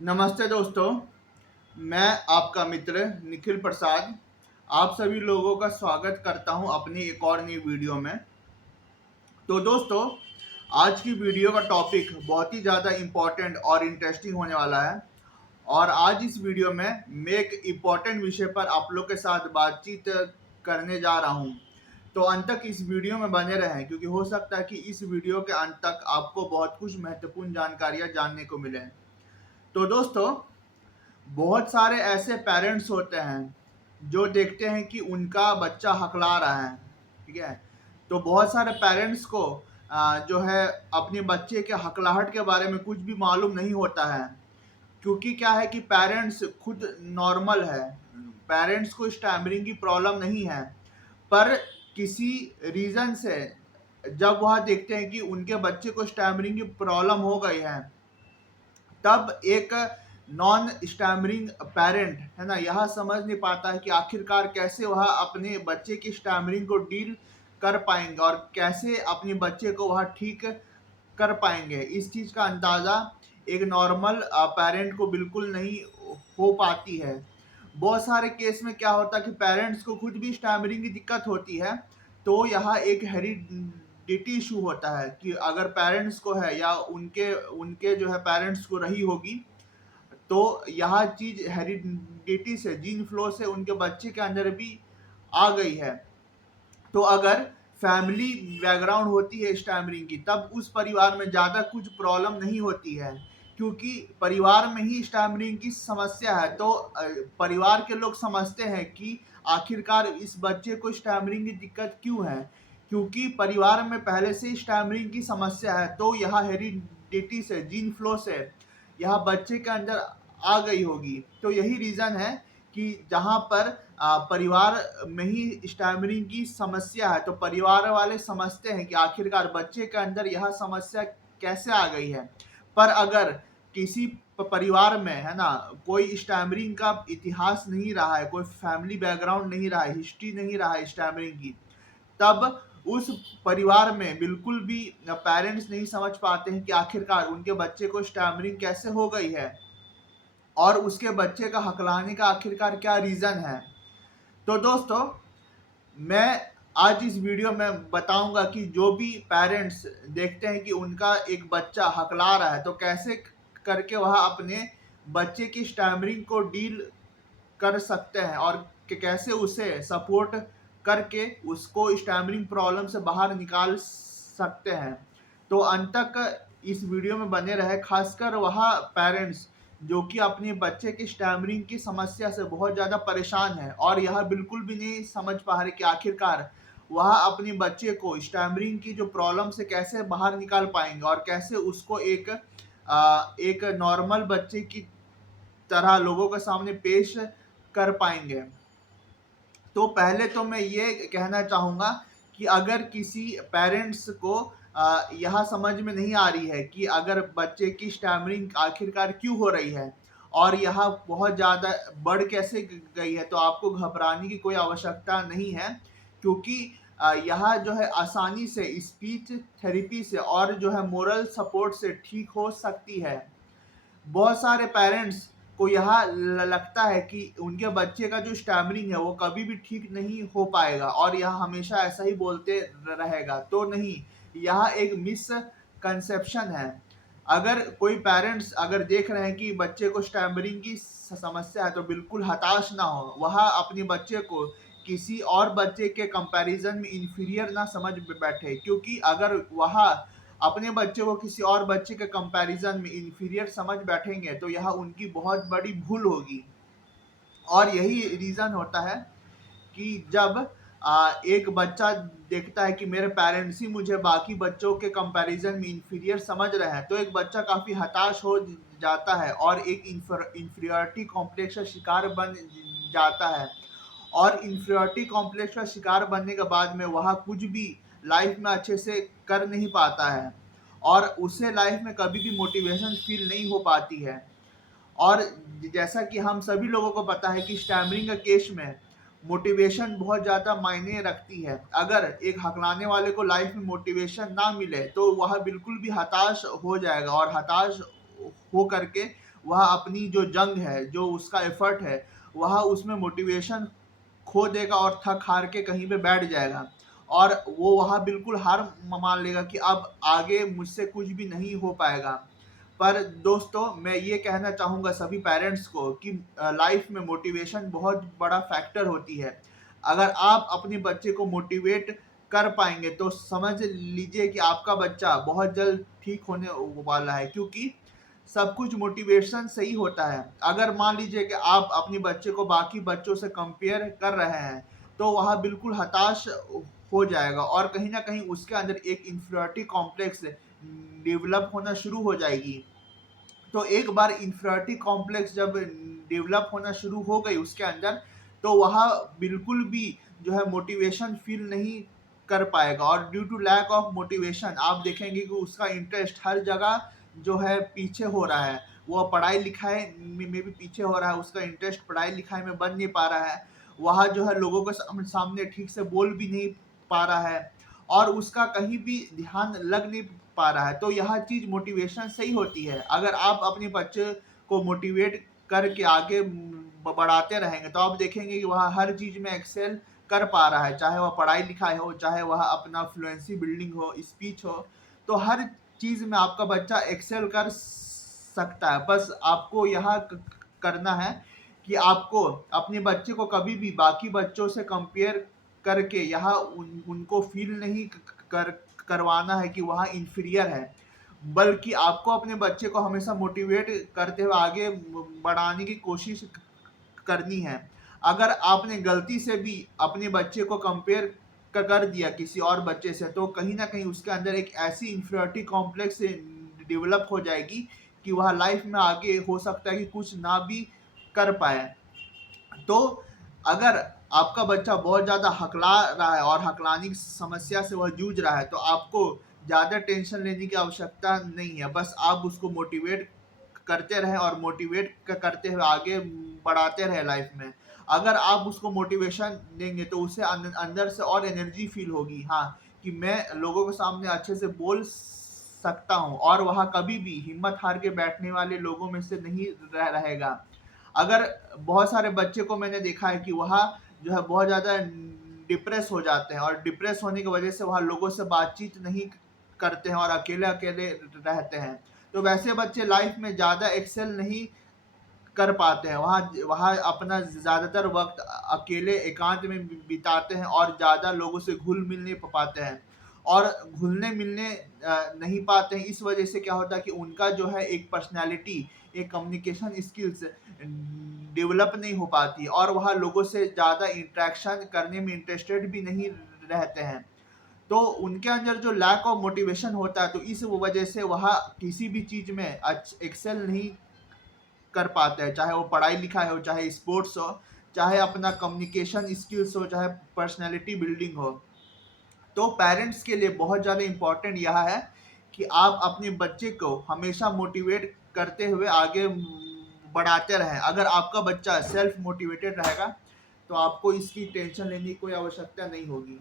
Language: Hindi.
नमस्ते दोस्तों, मैं आपका मित्र निखिल प्रसाद आप सभी लोगों का स्वागत करता हूं अपनी एक और नई वीडियो में। तो दोस्तों, आज की वीडियो का टॉपिक बहुत ही ज़्यादा इम्पोर्टेंट और इंटरेस्टिंग होने वाला है। और आज इस वीडियो में मैं एक इम्पोर्टेंट विषय पर आप लोग के साथ बातचीत करने जा रहा हूं। तो अंत तक इस वीडियो में बने रहें, क्योंकि हो सकता है कि इस वीडियो के अंत तक आपको बहुत कुछ महत्वपूर्ण जानकारियां जानने को मिले। तो दोस्तों, बहुत सारे ऐसे पेरेंट्स होते हैं जो देखते हैं कि उनका बच्चा हकला रहा है। ठीक है, तो बहुत सारे पेरेंट्स को जो है अपने बच्चे के हकलाहट के बारे में कुछ भी मालूम नहीं होता है, क्योंकि क्या है कि पेरेंट्स खुद नॉर्मल है, पेरेंट्स को स्टैमरिंग की प्रॉब्लम नहीं है। पर किसी रीजन से जब वह देखते हैं कि उनके बच्चे को स्टैमरिंग की प्रॉब्लम हो गई है, तब एक नॉन स्टैमरिंग पेरेंट है ना, यह समझ नहीं पाता है कि आखिरकार कैसे वह अपने बच्चे की स्टैमरिंग को डील कर पाएंगे और कैसे अपने बच्चे को वह ठीक कर पाएंगे। इस चीज का अंदाजा एक नॉर्मल पेरेंट को बिल्कुल नहीं हो पाती है। बहुत सारे केस में क्या होता है कि पेरेंट्स को खुद भी स्टैमरिंग की दिक्कत होती है, तो यहाँ एक हेरिडिटी इशू होता है कि अगर पेरेंट्स को है या उनके उनके जो है पेरेंट्स को रही होगी, तो यह चीज हेरिडिटी से, जीन फ्लो से उनके बच्चे के अंदर भी आ गई है। तो अगर फैमिली बैकग्राउंड होती है स्टैमरिंग की, तब उस परिवार में ज़्यादा कुछ प्रॉब्लम नहीं होती है, क्योंकि परिवार में ही स्टैमरिंग की समस्या है। तो परिवार के लोग समझते हैं कि आखिरकार इस बच्चे को स्टैमरिंग की दिक्कत क्यों है, क्योंकि परिवार में पहले से ही स्टैमरिंग की समस्या है। तो यह हेरिडिटी से, जीन फ्लो से यह बच्चे के अंदर आ गई होगी। तो यही रीज़न है कि जहाँ पर परिवार में ही स्टैमरिंग की समस्या है, तो परिवार वाले समझते हैं कि आखिरकार बच्चे के अंदर यह समस्या कैसे आ गई है। पर अगर किसी परिवार में है ना, कोई स्टैमरिंग का इतिहास नहीं रहा है, कोई फैमिली बैकग्राउंड नहीं रहा है, हिस्ट्री नहीं रहा है स्टैमरिंग की, तब उस परिवार में बिल्कुल भी पेरेंट्स नहीं समझ पाते हैं कि आखिरकार उनके बच्चे को स्टैमरिंग कैसे हो गई है और उसके बच्चे का हकलाने का आखिरकार क्या रीज़न है। तो दोस्तों, मैं आज इस वीडियो में बताऊंगा कि जो भी पेरेंट्स देखते हैं कि उनका एक बच्चा हकला रहा है, तो कैसे करके वह अपने बच्चे की स्टैमरिंग को डील कर सकते हैं और कैसे उसे सपोर्ट करके उसको स्टैमरिंग प्रॉब्लम से बाहर निकाल सकते हैं। तो अंत तक इस वीडियो में बने रहे, खासकर वह पेरेंट्स जो कि अपने बच्चे की स्टैमरिंग की समस्या से बहुत ज़्यादा परेशान है और यह बिल्कुल भी नहीं समझ पा रहे कि आखिरकार वह अपने बच्चे को स्टैमरिंग की जो प्रॉब्लम से कैसे बाहर निकाल पाएंगे और कैसे उसको एक नॉर्मल बच्चे की तरह लोगों के सामने पेश कर पाएंगे। तो पहले तो मैं ये कहना चाहूँगा कि अगर किसी पेरेंट्स को यह समझ में नहीं आ रही है कि अगर बच्चे की स्टैमरिंग आखिरकार क्यों हो रही है और यह बहुत ज़्यादा बढ़ कैसे गई है, तो आपको घबराने की कोई आवश्यकता नहीं है, क्योंकि यह जो है आसानी से स्पीच थेरेपी से और जो है मोरल सपोर्ट से ठीक हो सकती है। बहुत सारे पेरेंट्स को यह लगता है कि उनके बच्चे का जो स्टैमरिंग है वो कभी भी ठीक नहीं हो पाएगा और यह हमेशा ऐसा ही बोलते रहेगा। तो नहीं, यह एक मिसकंसेप्शन है। अगर कोई पेरेंट्स अगर देख रहे हैं कि बच्चे को स्टैमरिंग की समस्या है, तो बिल्कुल हताश ना हो, वह अपने बच्चे को किसी और बच्चे के कंपैरिजन में इंफीरियर ना समझ बैठे, क्योंकि अगर वह अपने बच्चे को किसी और बच्चे के कंपैरिजन में इंफीरियर समझ बैठेंगे, तो यह उनकी बहुत बड़ी भूल होगी। और यही रीज़न होता है कि जब एक बच्चा देखता है कि मेरे पेरेंट्स ही मुझे बाकी बच्चों के कंपैरिजन में इंफीरियर समझ रहे हैं, तो एक बच्चा काफ़ी हताश हो जाता है और एक इंफीरियरिटी कॉम्प्लेक्स का शिकार बन जाता है। और इंफीरियरिटी कॉम्प्लेक्स का शिकार बनने के बाद में वह कुछ भी लाइफ में अच्छे से कर नहीं पाता है और उसे लाइफ में कभी भी मोटिवेशन फील नहीं हो पाती है। और जैसा कि हम सभी लोगों को पता है कि स्टैमरिंग के केस में मोटिवेशन बहुत ज़्यादा मायने रखती है। अगर एक हकलाने वाले को लाइफ में मोटिवेशन ना मिले, तो वह बिल्कुल भी हताश हो जाएगा और हताश हो करके वह अपनी जो जंग है, जो उसका एफर्ट है, वह उसमें मोटिवेशन खो देगा और थक हार के कहीं पे बैठ जाएगा और वो वहाँ बिल्कुल हार मान लेगा कि अब आगे मुझसे कुछ भी नहीं हो पाएगा। पर दोस्तों, मैं ये कहना चाहूँगा सभी पेरेंट्स को कि लाइफ में मोटिवेशन बहुत बड़ा फैक्टर होती है। अगर आप अपने बच्चे को मोटिवेट कर पाएंगे तो समझ लीजिए कि आपका बच्चा बहुत जल्द ठीक होने वाला है, क्योंकि सब कुछ मोटिवेशन से ही होता है। अगर मान लीजिए कि आप अपने बच्चे को बाकी बच्चों से कंपेयर कर रहे हैं, तो वह बिल्कुल हताश हो जाएगा और कहीं न कहीं उसके अंदर एक इन्फीरियरिटी कॉम्प्लेक्स डेवलप होना शुरू हो जाएगी। तो एक बार इन्फीरियरिटी कॉम्प्लेक्स जब डेवलप होना शुरू हो गई उसके अंदर, तो वह बिल्कुल भी जो है मोटिवेशन फील नहीं कर पाएगा और due to lack of motivation आप देखेंगे कि उसका इंटरेस्ट हर जगह जो है पीछे हो रहा है। वो पढ़ाई लिखाई में भी पीछे हो रहा है, उसका इंटरेस्ट पढ़ाई लिखाई में बन नहीं पा रहा है, वह जो है लोगों के सामने ठीक से बोल भी नहीं पा रहा है और उसका कहीं भी ध्यान लग नहीं पा रहा है। तो यह चीज़ मोटिवेशन से ही होती है। अगर आप अपने बच्चे को मोटिवेट करके आगे बढ़ाते रहेंगे तो आप देखेंगे कि वह हर चीज़ में एक्सेल कर पा रहा है, चाहे वह पढ़ाई लिखाई हो, चाहे वह अपना फ्लुएंसी बिल्डिंग हो, स्पीच हो। तो हर चीज़ में आपका बच्चा एक्सेल कर सकता है। बस आपको यह करना है कि आपको अपने बच्चे को कभी भी बाकी बच्चों से कंपेयर करके यहाँ उनको फील नहीं कर करवाना है कि वह इंफीरियर है, बल्कि आपको अपने बच्चे को हमेशा मोटिवेट करते हुए आगे बढ़ाने की कोशिश करनी है। अगर आपने गलती से भी अपने बच्चे को कंपेयर कर दिया किसी और बच्चे से, तो कहीं ना कहीं उसके अंदर एक ऐसी इंफीरियरिटी कॉम्प्लेक्स डेवलप हो जाएगी कि वह लाइफ में आगे हो सकता है कि कुछ ना भी कर पाए। तो अगर आपका बच्चा बहुत ज़्यादा हकला रहा है और हकलाने की समस्या से वह जूझ रहा है, तो आपको ज़्यादा टेंशन लेने की आवश्यकता नहीं है। बस आप उसको मोटिवेट करते रहें और मोटिवेट करते हुए आगे बढ़ाते रहें लाइफ में। अगर आप उसको मोटिवेशन देंगे तो उसे अंदर से और एनर्जी फील होगी, हाँ, कि मैं लोगों के सामने अच्छे से बोल सकता हूँ और वह कभी भी हिम्मत हार के बैठने वाले लोगों में से नहीं रहेगा। अगर बहुत सारे बच्चे को मैंने देखा है कि वह जो है बहुत ज़्यादा डिप्रेस हो जाते हैं और डिप्रेस होने की वजह से वह लोगों से बातचीत नहीं करते हैं और अकेले-अकेले रहते हैं। तो वैसे बच्चे लाइफ में ज़्यादा एक्सेल नहीं कर पाते हैं। वहाँ वहाँ अपना ज़्यादातर वक़्त अकेले एकांत में बिताते हैं और ज़्यादा लोगों से घुल-मिल नहीं पाते हैं और घुलने-मिलने नहीं पाते हैं। इस वजह से क्या होता है कि उनका जो है एक पर्सनैलिटी, एक कम्युनिकेशन स्किल्स डेवलप नहीं हो पाती और वह लोगों से ज़्यादा इंटरेक्शन करने में इंटरेस्टेड भी नहीं रहते हैं। तो उनके अंदर जो लैक ऑफ मोटिवेशन होता है, तो इस वजह से वह किसी भी चीज़ में एक्सेल नहीं कर पाते हैं, चाहे वो पढ़ाई लिखाई हो, चाहे स्पोर्ट्स हो, चाहे अपना कम्युनिकेशन स्किल्स हो, चाहे पर्सनैलिटी बिल्डिंग हो। तो पेरेंट्स के लिए बहुत ज़्यादा इम्पोर्टेंट यह है कि आप अपने बच्चे को हमेशा मोटिवेट करते हुए आगे बढ़ाते रहें। अगर आपका बच्चा सेल्फ मोटिवेटेड रहेगा तो आपको इसकी टेंशन लेने की कोई आवश्यकता नहीं होगी।